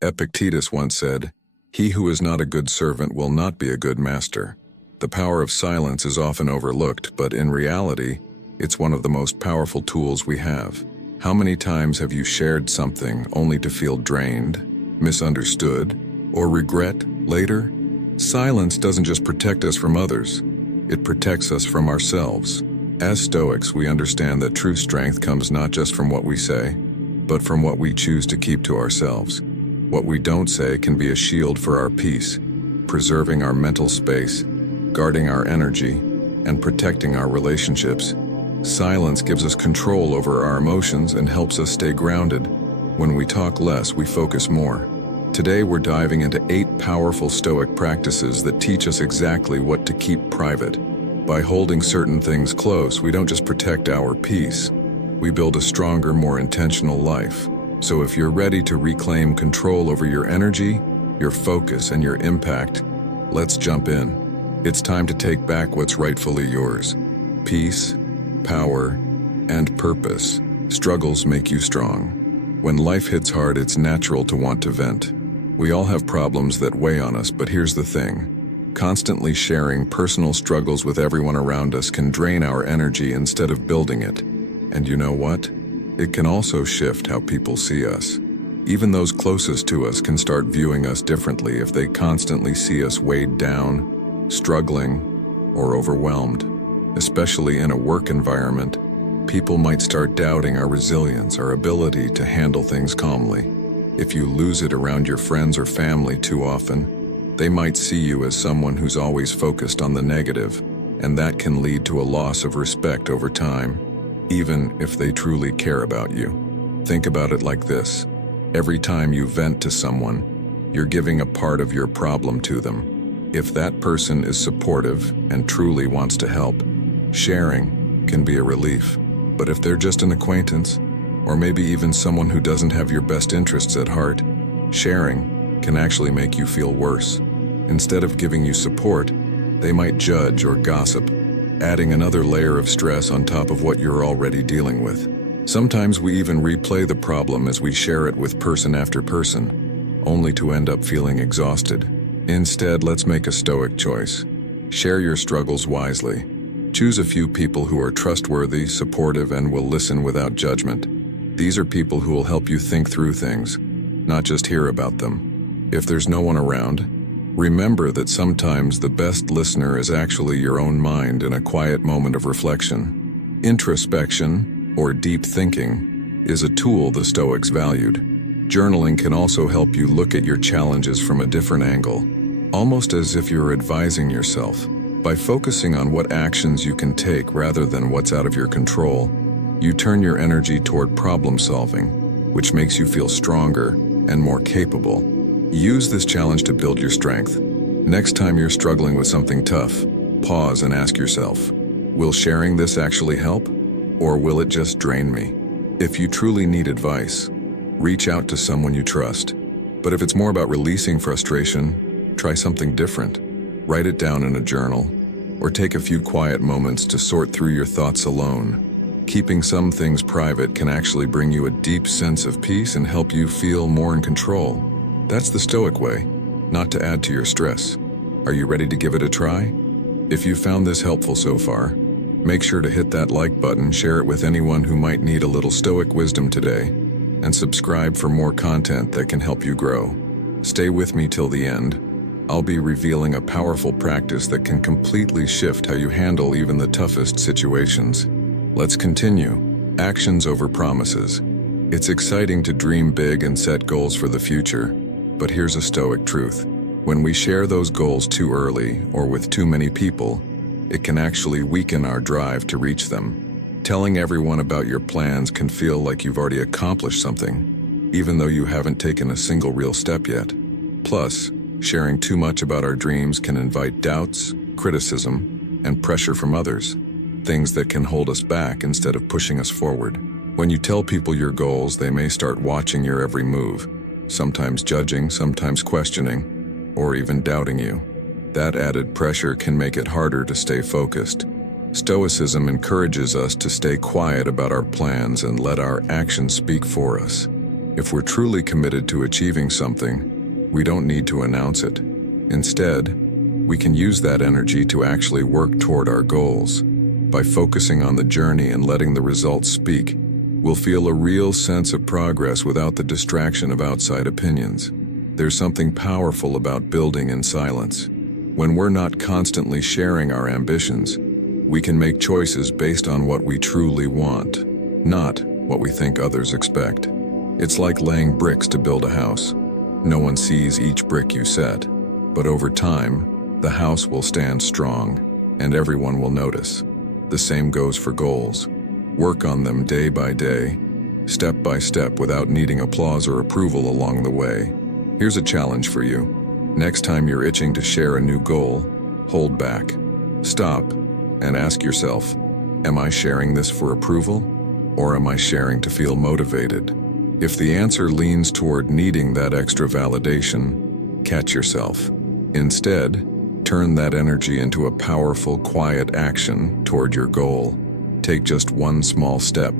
Epictetus once said, "He who is not a good servant will not be a good master." The power of silence is often overlooked, but in reality, it's one of the most powerful tools we have. How many times have you shared something only to feel drained, misunderstood, or regret later? Silence doesn't just protect us from others, it protects us from ourselves. As Stoics, we understand that true strength comes not just from what we say, but from what we choose to keep to ourselves. What we don't say can be a shield for our peace, preserving our mental space, guarding our energy, and protecting our relationships. Silence gives us control over our emotions and helps us stay grounded. When we talk less, we focus more. Today we're diving into 8 powerful Stoic practices that teach us exactly what to keep private. By holding certain things close, we don't just protect our peace, we build a stronger, more intentional life. So if you're ready to reclaim control over your energy, your focus, and your impact, let's jump in. It's time to take back what's rightfully yours. Peace, power, and purpose. Struggles make you strong. When life hits hard, it's natural to want to vent. We all have problems that weigh on us, but here's the thing. Constantly sharing personal struggles with everyone around us can drain our energy instead of building it. And you know what? It can also shift how people see us. Even those closest to us can start viewing us differently if they constantly see us weighed down, struggling, or overwhelmed. Especially in a work environment, people might start doubting our resilience, our ability to handle things calmly. If you lose it around your friends or family too often, they might see you as someone who's always focused on the negative, and that can lead to a loss of respect over time, even if they truly care about you. Think about it like this. Every time you vent to someone, you're giving a part of your problem to them. If that person is supportive and truly wants to help, sharing can be a relief. But if they're just an acquaintance, or maybe even someone who doesn't have your best interests at heart, sharing can actually make you feel worse. Instead of giving you support, they might judge or gossip, adding another layer of stress on top of what you're already dealing with. Sometimes we even replay the problem as we share it with person after person, only to end up feeling exhausted. Instead, let's make a Stoic choice. Share your struggles wisely. Choose a few people who are trustworthy, supportive, and will listen without judgment. These are people who will help you think through things, not just hear about them. If there's no one around, remember that sometimes the best listener is actually your own mind in a quiet moment of reflection. Introspection, or deep thinking, is a tool the Stoics valued. Journaling can also help you look at your challenges from a different angle, almost as if you're advising yourself. By focusing on what actions you can take rather than what's out of your control, you turn your energy toward problem solving, which makes you feel stronger and more capable. Use this challenge to build your strength. Next time you're struggling with something tough, pause and ask yourself, will sharing this actually help? Or will it just drain me? If you truly need advice, reach out to someone you trust. But if it's more about releasing frustration, try something different. Write it down in a journal, or take a few quiet moments to sort through your thoughts alone. Keeping some things private can actually bring you a deep sense of peace and help you feel more in control. That's the Stoic way, not to add to your stress. Are you ready to give it a try? If you found this helpful so far, make sure to hit that like button, share it with anyone who might need a little Stoic wisdom today, and subscribe for more content that can help you grow. Stay with me till the end. I'll be revealing a powerful practice that can completely shift how you handle even the toughest situations. Let's continue. Actions over promises. It's exciting to dream big and set goals for the future, but here's a Stoic truth. When we share those goals too early or with too many people, it can actually weaken our drive to reach them. Telling everyone about your plans can feel like you've already accomplished something, even though you haven't taken a single real step yet. Plus, sharing too much about our dreams can invite doubts, criticism, and pressure from others, things that can hold us back instead of pushing us forward. When you tell people your goals, they may start watching your every move, sometimes judging, sometimes questioning, or even doubting you. That added pressure can make it harder to stay focused. Stoicism encourages us to stay quiet about our plans and let our actions speak for us. If we're truly committed to achieving something, we don't need to announce it. Instead, we can use that energy to actually work toward our goals. By focusing on the journey and letting the results speak, we'll feel a real sense of progress without the distraction of outside opinions. There's something powerful about building in silence. When we're not constantly sharing our ambitions, we can make choices based on what we truly want, not what we think others expect. It's like laying bricks to build a house. No one sees each brick you set, but over time, the house will stand strong, and everyone will notice. The same goes for goals. Work on them day by day, step by step, without needing applause or approval along the way. Here's a challenge for you. Next time you're itching to share a new goal, hold back. Stop and ask yourself, am I sharing this for approval, or am I sharing to feel motivated? If the answer leans toward needing that extra validation, catch yourself. Instead, turn that energy into a powerful, quiet action toward your goal. Take just one small step,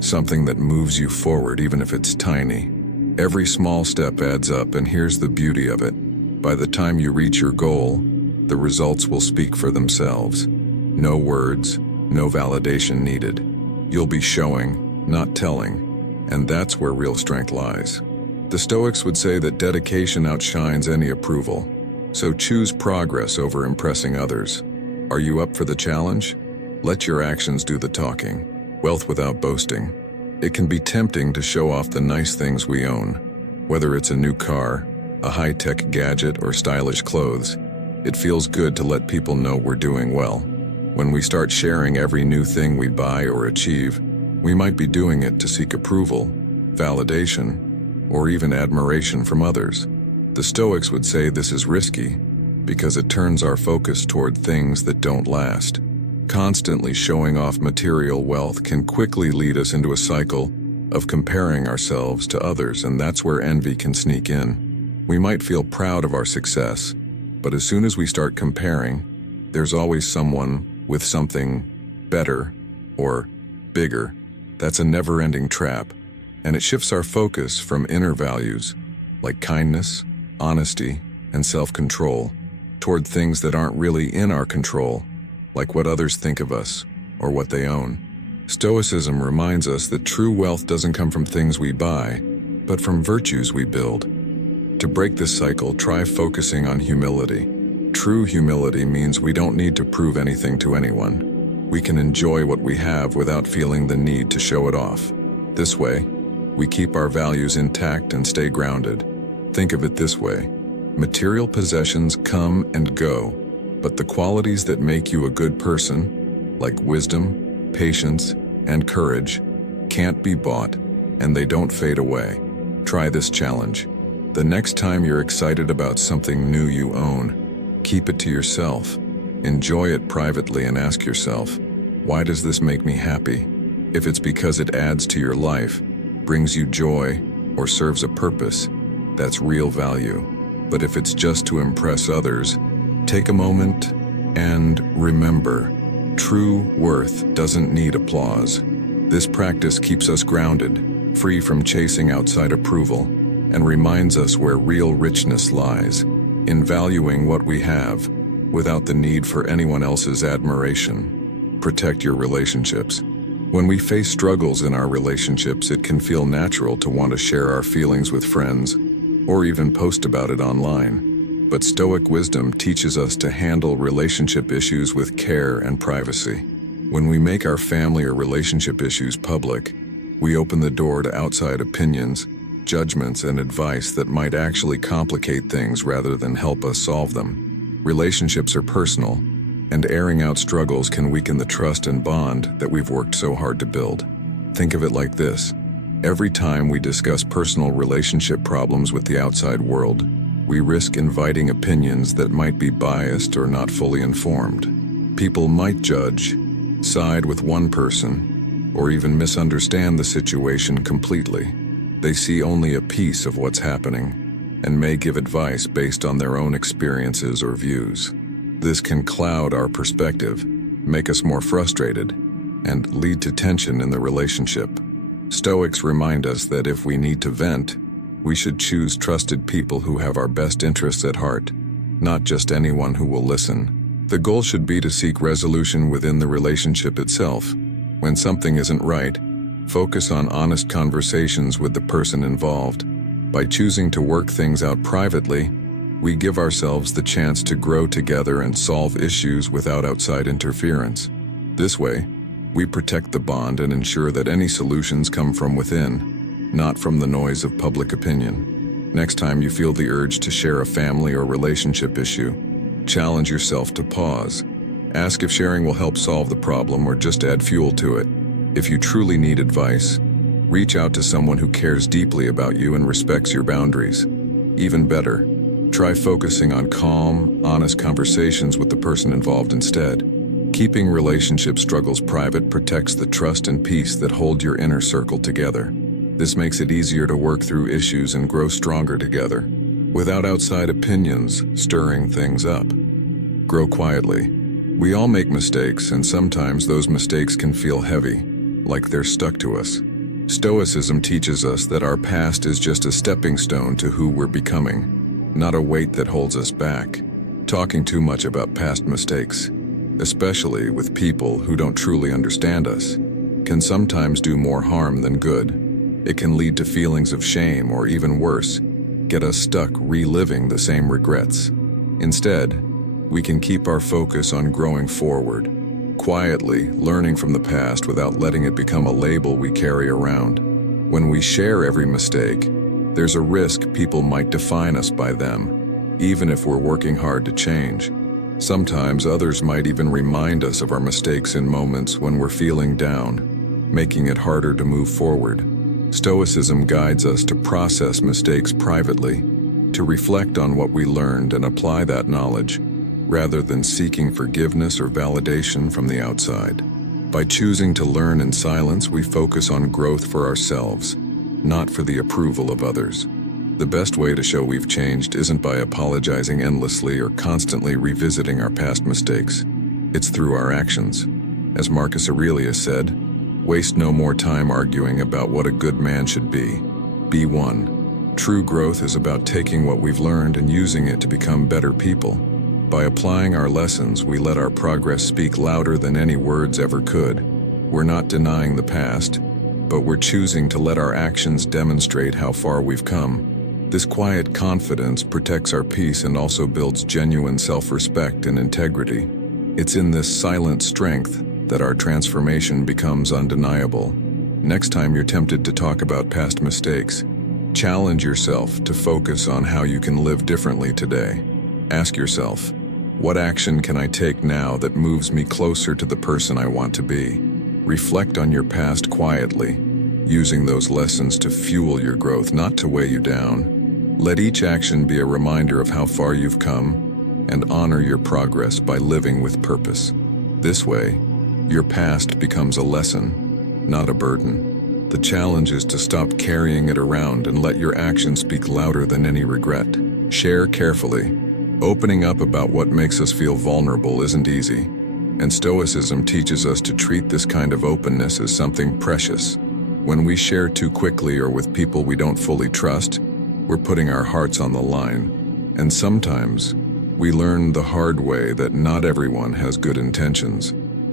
something that moves you forward even if it's tiny. Every small step adds up, and here's the beauty of it. By the time you reach your goal, the results will speak for themselves. No words, no validation needed. You'll be showing, not telling, and that's where real strength lies. The Stoics would say that dedication outshines any approval, so choose progress over impressing others. Are you up for the challenge? Let your actions do the talking. Wealth without boasting. It can be tempting to show off the nice things we own. Whether it's a new car, a high-tech gadget, or stylish clothes, it feels good to let people know we're doing well. When we start sharing every new thing we buy or achieve, we might be doing it to seek approval, validation, or even admiration from others. The Stoics would say this is risky because it turns our focus toward things that don't last. Constantly showing off material wealth can quickly lead us into a cycle of comparing ourselves to others, and that's where envy can sneak in. We might feel proud of our success, but as soon as we start comparing, there's always someone with something better or bigger. That's a never-ending trap, and it shifts our focus from inner values like kindness, honesty, and self-control toward things that aren't really in our control, like what others think of us or what they own. Stoicism reminds us that true wealth doesn't come from things we buy, but from virtues we build. To break this cycle, try focusing on humility. True humility means we don't need to prove anything to anyone. We can enjoy what we have without feeling the need to show it off. This way, we keep our values intact and stay grounded. Think of it this way: material possessions come and go, but the qualities that make you a good person, like wisdom, patience, and courage, can't be bought, and they don't fade away. Try this challenge. The next time you're excited about something new you own, keep it to yourself. Enjoy it privately and ask yourself, why does this make me happy? If it's because it adds to your life, brings you joy, or serves a purpose, that's real value. But if it's just to impress others, take a moment and remember, true worth doesn't need applause. This practice keeps us grounded, free from chasing outside approval, and reminds us where real richness lies, in valuing what we have, without the need for anyone else's admiration. Protect your relationships. When we face struggles in our relationships, it can feel natural to want to share our feelings with friends, or even post about it online. But Stoic wisdom teaches us to handle relationship issues with care and privacy. When we make our family or relationship issues public, we open the door to outside opinions, judgments, and advice that might actually complicate things rather than help us solve them. Relationships are personal, and airing out struggles can weaken the trust and bond that we've worked so hard to build. Think of it like this: every time we discuss personal relationship problems with the outside world, we risk inviting opinions that might be biased or not fully informed. People might judge, side with one person, or even misunderstand the situation completely. They see only a piece of what's happening, and may give advice based on their own experiences or views. This can cloud our perspective, make us more frustrated, and lead to tension in the relationship. Stoics remind us that if we need to vent, we should choose trusted people who have our best interests at heart, not just anyone who will listen. The goal should be to seek resolution within the relationship itself. When something isn't right, focus on honest conversations with the person involved. By choosing to work things out privately, we give ourselves the chance to grow together and solve issues without outside interference. This way, we protect the bond and ensure that any solutions come from within, not from the noise of public opinion. Next time you feel the urge to share a family or relationship issue, challenge yourself to pause. Ask if sharing will help solve the problem or just add fuel to it. If you truly need advice, reach out to someone who cares deeply about you and respects your boundaries. Even better, try focusing on calm, honest conversations with the person involved instead. Keeping relationship struggles private protects the trust and peace that hold your inner circle together. This makes it easier to work through issues and grow stronger together, without outside opinions stirring things up. Grow quietly. We all make mistakes, and sometimes those mistakes can feel heavy, like they're stuck to us. Stoicism teaches us that our past is just a stepping stone to who we're becoming, not a weight that holds us back. Talking too much about past mistakes, especially with people who don't truly understand us, can sometimes do more harm than good. It can lead to feelings of shame or, even worse, get us stuck reliving the same regrets. Instead, we can keep our focus on growing forward, quietly learning from the past without letting it become a label we carry around. When we share every mistake, there's a risk people might define us by them, even if we're working hard to change. Sometimes others might even remind us of our mistakes in moments when we're feeling down, making it harder to move forward. Stoicism guides us to process mistakes privately, to reflect on what we learned and apply that knowledge, rather than seeking forgiveness or validation from the outside. By choosing to learn in silence, we focus on growth for ourselves, not for the approval of others. The best way to show we've changed isn't by apologizing endlessly or constantly revisiting our past mistakes. It's through our actions. As Marcus Aurelius said, "Waste no more time arguing about what a good man should be. Be one." True growth is about taking what we've learned and using it to become better people. By applying our lessons, we let our progress speak louder than any words ever could. We're not denying the past, but we're choosing to let our actions demonstrate how far we've come. This quiet confidence protects our peace and also builds genuine self-respect and integrity. It's in this silent strength that our transformation becomes undeniable. Next time you're tempted to talk about past mistakes, challenge yourself to focus on how you can live differently today. Ask yourself, what action can I take now that moves me closer to the person I want to be? Reflect on your past quietly, using those lessons to fuel your growth, not to weigh you down. Let each action be a reminder of how far you've come, and honor your progress by living with purpose. This way, your past becomes a lesson, not a burden. The challenge is to stop carrying it around and let your actions speak louder than any regret. Share carefully. Opening up about what makes us feel vulnerable isn't easy, and Stoicism teaches us to treat this kind of openness as something precious. When we share too quickly or with people we don't fully trust, we're putting our hearts on the line. And sometimes, we learn the hard way that not everyone has good intentions.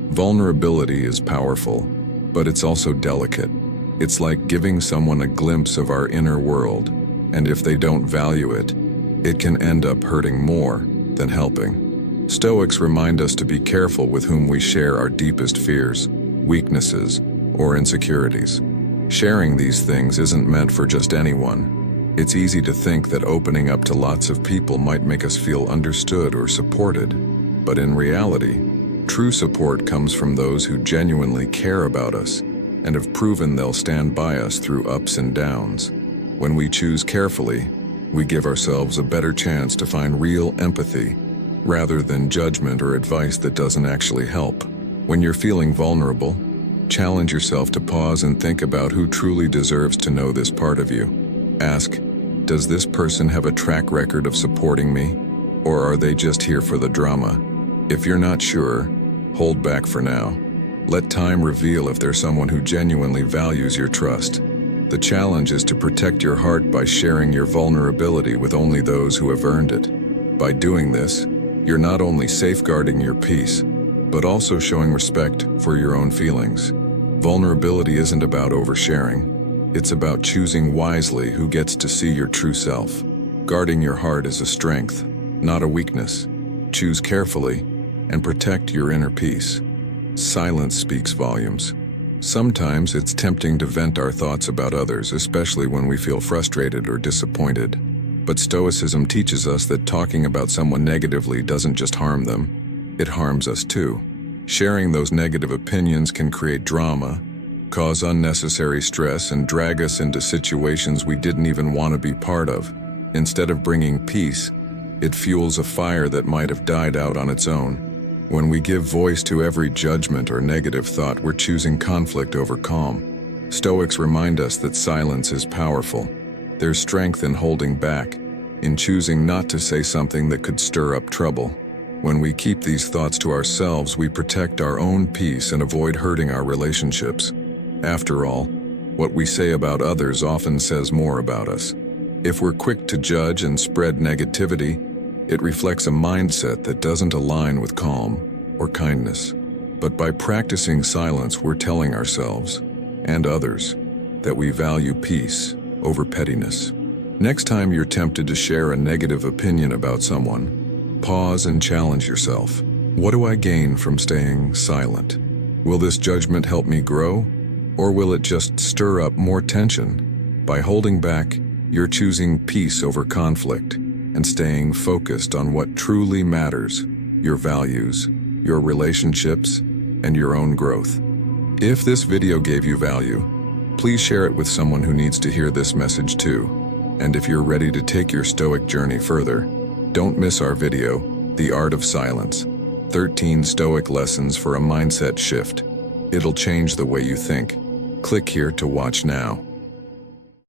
Vulnerability is powerful, but it's also delicate. It's like giving someone a glimpse of our inner world, and if they don't value it, it can end up hurting more than helping. Stoics remind us to be careful with whom we share our deepest fears, weaknesses, or insecurities. Sharing these things isn't meant for just anyone. It's easy to think that opening up to lots of people might make us feel understood or supported, but in reality, true support comes from those who genuinely care about us and have proven they'll stand by us through ups and downs. When we choose carefully, we give ourselves a better chance to find real empathy rather than judgment or advice that doesn't actually help. When you're feeling vulnerable, challenge yourself to pause and think about who truly deserves to know this part of you. Ask, does this person have a track record of supporting me, or are they just here for the drama? If you're not sure, hold back for now. Let time reveal if there's someone who genuinely values your trust. The challenge is to protect your heart by sharing your vulnerability with only those who have earned it. By doing this, you're not only safeguarding your peace, but also showing respect for your own feelings. Vulnerability isn't about oversharing. It's about choosing wisely who gets to see your true self. Guarding your heart is a strength, not a weakness. Choose carefully and protect your inner peace. Silence speaks volumes. Sometimes it's tempting to vent our thoughts about others, especially when we feel frustrated or disappointed. But Stoicism teaches us that talking about someone negatively doesn't just harm them, it harms us too. Sharing those negative opinions can create drama, cause unnecessary stress, and drag us into situations we didn't even want to be part of. Instead of bringing peace, it fuels a fire that might have died out on its own. When we give voice to every judgment or negative thought, we're choosing conflict over calm. Stoics remind us that silence is powerful. There's strength in holding back, in choosing not to say something that could stir up trouble. When we keep these thoughts to ourselves, we protect our own peace and avoid hurting our relationships. After all, what we say about others often says more about us. If we're quick to judge and spread negativity, it reflects a mindset that doesn't align with calm or kindness. But by practicing silence, we're telling ourselves, and others, that we value peace over pettiness. Next time you're tempted to share a negative opinion about someone, pause and challenge yourself. What do I gain from staying silent? Will this judgment help me grow, or will it just stir up more tension? By holding back, you're choosing peace over conflict and staying focused on what truly matters: your values, your relationships, and your own growth. If this video gave you value, please share it with someone who needs to hear this message too. And if you're ready to take your Stoic journey further, don't miss our video, The Art of Silence, 13 Stoic Lessons for a Mindset Shift. It'll change the way you think. Click here to watch now.